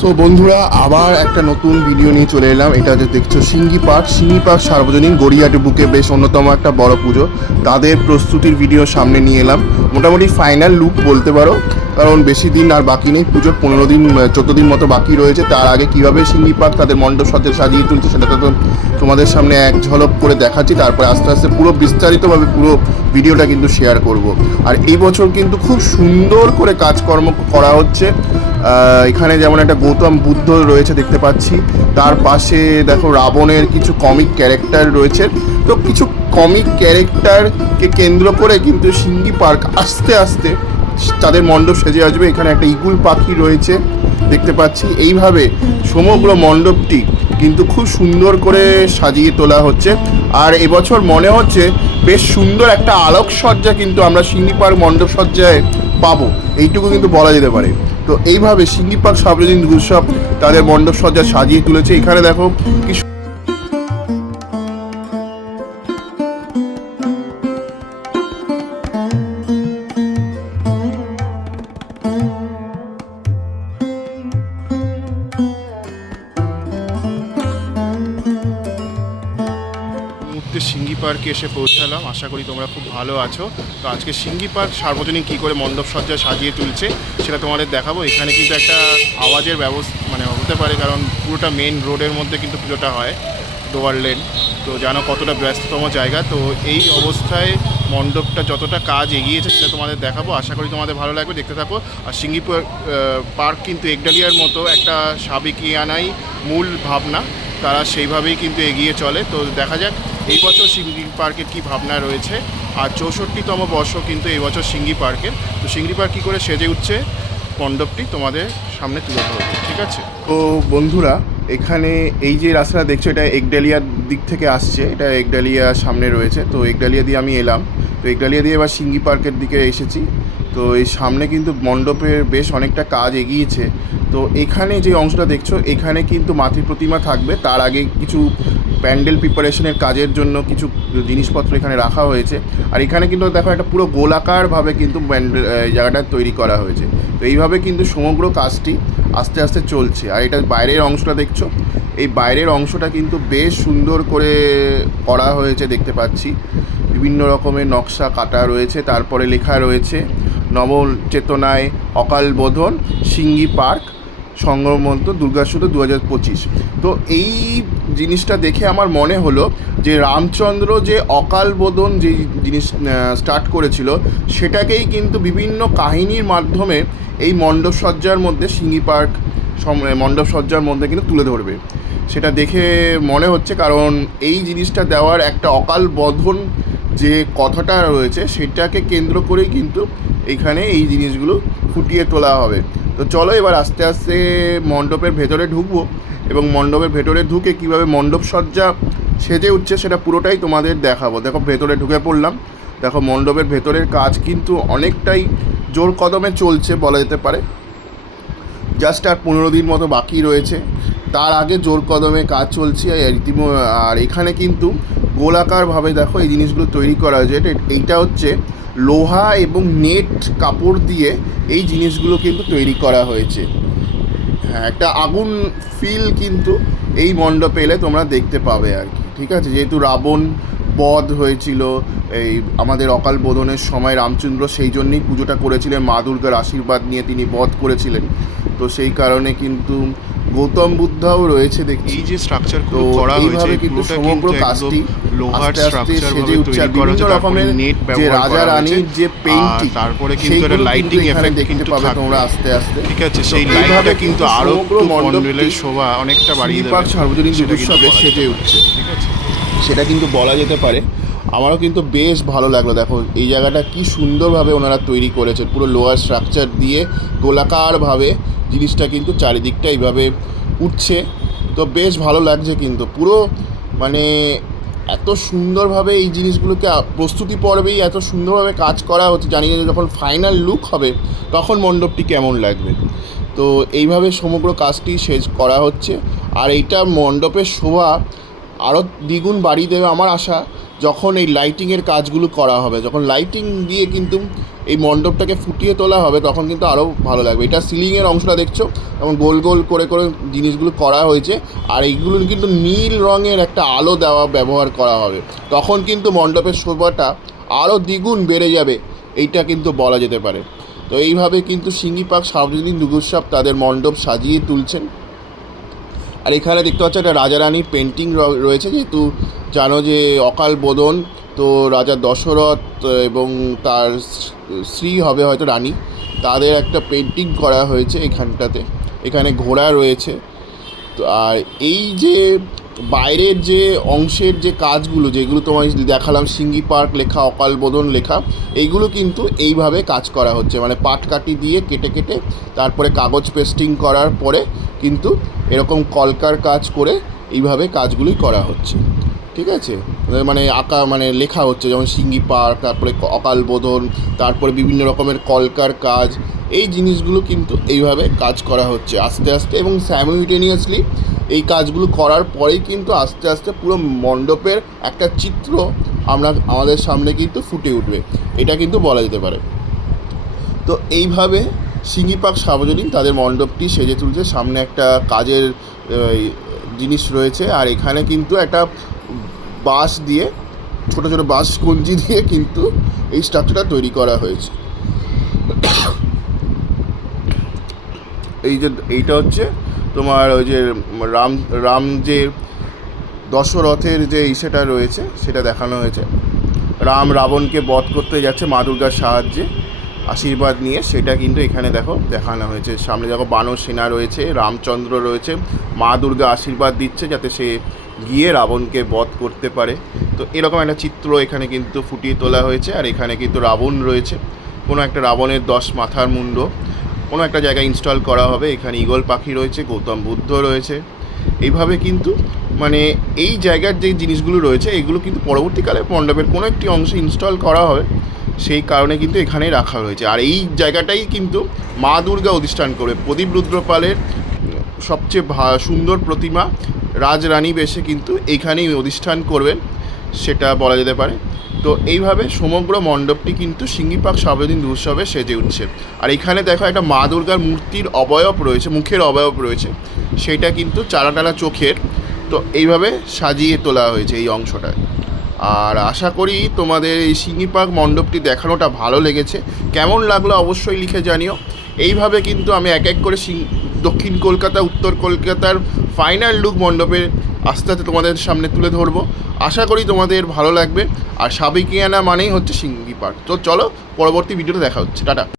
So বন্ধুরা আবার একটা নতুন ভিডিও নিয়ে চলে এলাম। এটা যে দেখছো সিঙ্গি পার্ক সার্বজনীন গড়িয়াহাটি বুকে বেশ অন্যতম একটা বড় পুজো, তাদের প্রস্তুতির ভিডিও সামনে নিয়ে এলাম। মোটামুটি ফাইনাল লুক বলতে পারো, কারণ বেশি দিন আর বাকি নেই, পুজোর 14 দিন মতো বাকি রয়েছে। তার আগে কীভাবে সিঙ্গি পার্ক তাদের মণ্ডপ সজ্জা সাজিয়ে তুলছে সেটা তো তোমাদের সামনে এক ঝলক করে দেখাচ্ছি। তারপরে আস্তে আস্তে পুরো বিস্তারিতভাবে পুরো ভিডিওটা কিন্তু শেয়ার করব। আর এই বছর কিন্তু খুব সুন্দর করে কাজকর্ম করা হচ্ছে। এখানে যেমন একটা গৌতম বুদ্ধ রয়েছে দেখতে পাচ্ছি, তার পাশে দেখো রাবণের কিছু কমিক ক্যারেক্টার রয়েছে। তো কিছু কমিক ক্যারেক্টারকে কেন্দ্র করে কিন্তু সিঙ্গি পার্ক আস্তে আস্তে তাদের মণ্ডপ সেজে আসবে। এখানে একটা ইগুল পাখি রয়েছে দেখতে পাচ্ছি। এইভাবে সমগ্র মণ্ডপটি কিন্তু খুব সুন্দর করে সাজিয়ে তোলা হচ্ছে। আর এবছর মনে হচ্ছে বেশ সুন্দর একটা আলোকসজ্জা কিন্তু আমরা সিঙ্গি পার্ক মণ্ডপ সজ্জায় পাবো, এইটুকু কিন্তু বলা যেতে পারে। তো এইভাবে সিঙ্গি পার্ক সার্বজনীন উৎসব তাদের মণ্ডপ সজ্জা সাজিয়ে তুলেছে। এখানে দেখো কি সিঙ্গি পার্কে এসে পৌঁছালাম। আশা করি তোমরা খুব ভালো আছো। তো আজকে সিঙ্গি পার্ক সার্বজনীন কী করে মণ্ডপ সজ্জা সাজিয়ে তুলছে সেটা তোমাদের দেখাবো। এখানে কিন্তু একটা আওয়াজের ব্যবস্থা হতে পারে, কারণ পুরোটা মেন রোডের মধ্যে কিন্তু পুজোটা হয়, দোয়ার লেন। তো জানো কতটা ব্যস্ততম জায়গা। তো এই অবস্থায় মণ্ডপটা যতটা কাজ এগিয়েছে সেটা তোমাদের দেখাবো। আশা করি তোমাদের ভালো লাগবে, দেখতে থাকো। আর সিঙ্গি পার্ক কিন্তু একডালিয়ার মতো একটা সাবেকিয়ানাই মূল ভাবনা, তারা সেইভাবেই কিন্তু এগিয়ে চলে। তো দেখা যাক এই বছর সিঙ্গি পার্কের কী ভাবনা রয়েছে। আর 64তম বর্ষ কিন্তু এই বছর সিঙ্গি পার্কের। তো সিঙ্গি পার্ক কী করে সেজে উঠছে মণ্ডপটি তোমাদের সামনে তুলে ধরবো, ঠিক আছে? তো বন্ধুরা এখানে এই যে রাস্তাটা দেখছো এটা একডালিয়ার দিক থেকে আসছে, এটা একডালিয়া সামনে রয়েছে। তো একডালিয়া দিয়ে আমি এলাম, তো একডালিয়া দিয়ে এবার সিঙ্গি পার্কের দিকে এসেছি। তো এই সামনে কিন্তু মণ্ডপের বেশ অনেকটা কাজ এগিয়েছে। তো এখানে যে অংশটা দেখছো এখানে কিন্তু মাতৃ প্রতিমা থাকবে। তার আগে কিছু প্যান্ডেল প্রিপারেশনের কাজের জন্য কিছু জিনিসপত্র এখানে রাখা হয়েছে। আর এখানে কিন্তু দেখো একটা পুরো গোলাকারভাবে কিন্তু জায়গাটা তৈরি করা হয়েছে। তো এইভাবে কিন্তু সমগ্র কাজটি আস্তে আস্তে চলছে। আর এটা বাইরের অংশটা দেখছো, এই বাইরের অংশটা কিন্তু বেশ সুন্দর করে করা হয়েছে দেখতে পাচ্ছি। বিভিন্ন রকমের নকশা কাটা রয়েছে, তারপরে লেখা রয়েছে নবল চেতনায় অকাল বোধন সিঙ্গি পার্ক সংগ্রহমন্ত দুর্গাসুদ 2025। তো এই জিনিসটা দেখে আমার মনে হলো যে রামচন্দ্র যে অকাল বোধন যে জিনিস স্টার্ট করেছিল সেটাকেই কিন্তু বিভিন্ন কাহিনীর মাধ্যমে এই মণ্ডপ সজ্জার মধ্যে সিঙ্গি পার্ক মণ্ডপ সজ্জার মধ্যে কিন্তু তুলে ধরবে, সেটা দেখে মনে হচ্ছে। কারণ এই জিনিসটা দেওয়ার একটা অকাল বোধন যে কথাটা রয়েছে সেটাকে কেন্দ্র করেই কিন্তু এখানে এই জিনিসগুলো ফুটিয়ে তোলা হবে। তো চলো এবার আস্তে আস্তে মণ্ডপের ভেতরে ঢুকবো এবং মণ্ডপের ভেতরে ঢুকে কীভাবে মণ্ডপ সজ্জা সেজে উঠছে সেটা পুরোটাই তোমাদের দেখাবো। দেখো ভেতরে ঢুকে পড়লাম, দেখো মণ্ডপের ভেতরের কাজ কিন্তু অনেকটাই জোর কদমে চলছে বলা যেতে পারে। জাস্ট আর 15 দিন মতো বাকি রয়েছে, তার আগে জোর কদমে কাজ চলছে। আর এখানে কিন্তু গোলাকারভাবে দেখো এই জিনিসগুলো তৈরি করা হয়েছে। এইটা হচ্ছে লোহা এবং নেট কাপড় দিয়ে এই জিনিসগুলো কিন্তু তৈরি করা হয়েছে। হ্যাঁ, একটা আগুন ফিল কিন্তু এই মণ্ডপে এলে তোমরা দেখতে পাবে আর কি, ঠিক আছে? যেহেতু রাবণ বধ হয়েছিল এই আমাদের অকাল বোধনের সময়, রামচন্দ্র সেই জন্যই পুজোটা করেছিলেন, মা দুর্গার আশীর্বাদ নিয়ে তিনি বধ করেছিলেন। তো সেই কারণে কিন্তু গৌতম বুদ্ধাও রয়েছে দেখছি। এই যে স্ট্রাকচার করা হয়েছে কিন্তু সমগ্র কাজটি লোহার স্ট্রাকচার ভাবে তৈরি করা হয়েছে। রকমের যে রাজা রানীর যে পেইন্টিং, তারপরে কিন্তু একটা লাইটিং এফেক্ট দেখতে পাবে তোমরা আস্তে আস্তে, ঠিক আছে? সেই লাইটটা কিন্তু আরো মণ্ডপের শোভা অনেকটা বাড়িয়ে দেবে। সার্বজনীন উৎসবে সেজে উঠছে, ঠিক আছে? সেটা কিন্তু বলা যেতে পারে। আমারও কিন্তু বেশ ভালো লাগলো। দেখো এই জায়গাটা কি সুন্দরভাবে ওনারা তৈরি করেছে, পুরো লোহার স্ট্রাকচার দিয়ে গোলাকারভাবে জিনিসটা কিন্তু চারিদিকটা এইভাবে উঠছে। তো বেশ ভালো লাগছে কিন্তু পুরো এত সুন্দরভাবে এই জিনিসগুলোকে প্রস্তুতি পর্বেই এত সুন্দরভাবে কাজ করা হচ্ছে। জানি না যখন ফাইনাল লুক হবে তখন মণ্ডপটি কেমন লাগবে। তো এইভাবে সমগ্র কাজটি শেষ করা হচ্ছে। আর এইটা মণ্ডপের শোভা আরও দ্বিগুণ বাড়িয়ে দেবে আমার আশা, যখন এই লাইটিংয়ের কাজগুলো করা হবে, যখন লাইটিং দিয়ে কিন্তু এই মণ্ডপটাকে ফুটিয়ে তোলা হবে তখন কিন্তু আরও ভালো লাগবে। এটা সিলিংয়ের অংশটা দেখছো, এবং গোল গোল করে করে জিনিসগুলো করা হয়েছে, আর এইগুলো কিন্তু নীল রঙের একটা আলো দেওয়া ব্যবহার করা হবে, তখন কিন্তু মণ্ডপের শোভাটা আরও দ্বিগুণ বেড়ে যাবে, এইটা কিন্তু বলা যেতে পারে। তো এইভাবে কিন্তু সিঙ্গি পার্ক সার্বজনীন দুর্গোৎসব তাদের মণ্ডপ সাজিয়ে তুলছেন। আর এখানে দেখতে পাচ্ছ একটা রাজা রানীর পেন্টিং রয়েছে, যেহেতু জানো যে অকাল বোধন, তো রাজা দশরথ এবং তার স্ত্রী হবে হয়তো রানী, তাদের একটা পেন্টিং করা হয়েছে এখানটাতে। এখানে ঘোড়া রয়েছে। তো আর এই যে বাইরের যে অংশের যে কাজগুলো, যেগুলো তোমায় দেখালাম, সিঙ্গি পার্ক লেখা, অকাল বোধন লেখা, এইগুলো কিন্তু এইভাবে কাজ করা হচ্ছে, মানে পাটকাঠি দিয়ে কেটে কেটে তারপরে কাগজ পেস্টিং করার পরে কিন্তু এরকম কলকার কাজ করে এইভাবে কাজগুলোই করা হচ্ছে। ঠিক আছে, মানে আঁকা মানে লেখা হচ্ছে, যেমন সিঙ্গি পার্ক, তারপরে অকাল বোধন, তারপরে বিভিন্ন রকমের কলকার কাজ, এই জিনিসগুলো কিন্তু এইভাবে কাজ করা হচ্ছে আস্তে আস্তে, এবং স্যামুইটেনিয়াসলি এই কাজগুলো করার পরেই কিন্তু আস্তে আস্তে পুরো মণ্ডপের একটা চিত্র আমাদের সামনে কিন্তু ফুটে উঠবে, এটা কিন্তু বলা যেতে পারে। তো এইভাবে সিঙ্গি পার্ক সার্বজনীন তাদের মণ্ডপটি সেজে তুলছে। সামনে একটা কাজের জিনিস রয়েছে, আর এখানে কিন্তু একটা বাঁশ দিয়ে, ছোটো ছোটো বাঁশ কঞ্চি দিয়ে কিন্তু এই স্ট্রাকচারটা তৈরি করা হয়েছে। এইটা হচ্ছে তোমার ওই যে রাম যে দশরথের যে ইসেটা রয়েছে সেটা দেখানো হয়েছে। রাম রাবণকে বধ করতে যাচ্ছে মা দুর্গার সাহায্যে, আশীর্বাদ নিয়ে, সেটা কিন্তু এখানে দেখানো হয়েছে। সামনে দেখো বানর সেনা রয়েছে, রামচন্দ্র রয়েছে, মা দুর্গা আশীর্বাদ দিচ্ছে যাতে সে গিয়ে রাবণকে বধ করতে পারে। তো এরকম একটা চিত্র এখানে কিন্তু ফুটিয়ে তোলা হয়েছে। আর এখানে কিন্তু রাবণ রয়েছে, কোনো একটা রাবণের 10 মাথার মুন্ড কোনো একটা জায়গায় ইনস্টল করা হবে। এখানে ঈগল পাখি রয়েছে, গৌতম বুদ্ধ রয়েছে। এইভাবে কিন্তু মানে এই জায়গার যে জিনিসগুলো রয়েছে এগুলো কিন্তু পরবর্তীকালে মণ্ডপের কোনো একটি অংশে ইনস্টল করা হবে, সেই কারণে কিন্তু এখানে রাখা হয়েছে। আর এই জায়গাটাই কিন্তু মা দুর্গা অধিষ্ঠান করবে। প্রদীপ রুদ্রপালের সবচেয়ে সুন্দর প্রতিমা রাজরানী বেশে কিন্তু এইখানেই অধিষ্ঠান করবেন, সেটা বলা যেতে পারে। তো এইভাবে সমগ্র মণ্ডপটি কিন্তু সিঙ্গি পার্ক সার্বজনীন দুর্গোৎসবে সেজে উঠছে। আর এখানে দেখো একটা মা দুর্গার মূর্তির অবয়ব রয়েছে, মুখের অবয়ব রয়েছে, সেইটা কিন্তু চারা টানা চোখের। তো এইভাবে সাজিয়ে তোলা হয়েছে এই অংশটায়। আর আশা করি তোমাদের এই সিঙ্গি পার্ক মণ্ডপটি দেখানোটা ভালো লেগেছে। কেমন লাগলো অবশ্যই লিখে জানিও। এইভাবে কিন্তু আমি এক এক করে দক্ষিণ কলকাতা, উত্তর কলকাতার ফাইনাল লুক মণ্ডপে আস্তে আস্তে তোমাদের সামনে তুলে ধরবো। আশা করি তোমাদের ভালো লাগবে। আর সাবেকিয়ানা মানেই হচ্ছে সিঙ্গি পার্ক। তো চলো পরবর্তী ভিডিওতে দেখা হচ্ছে, টাটা।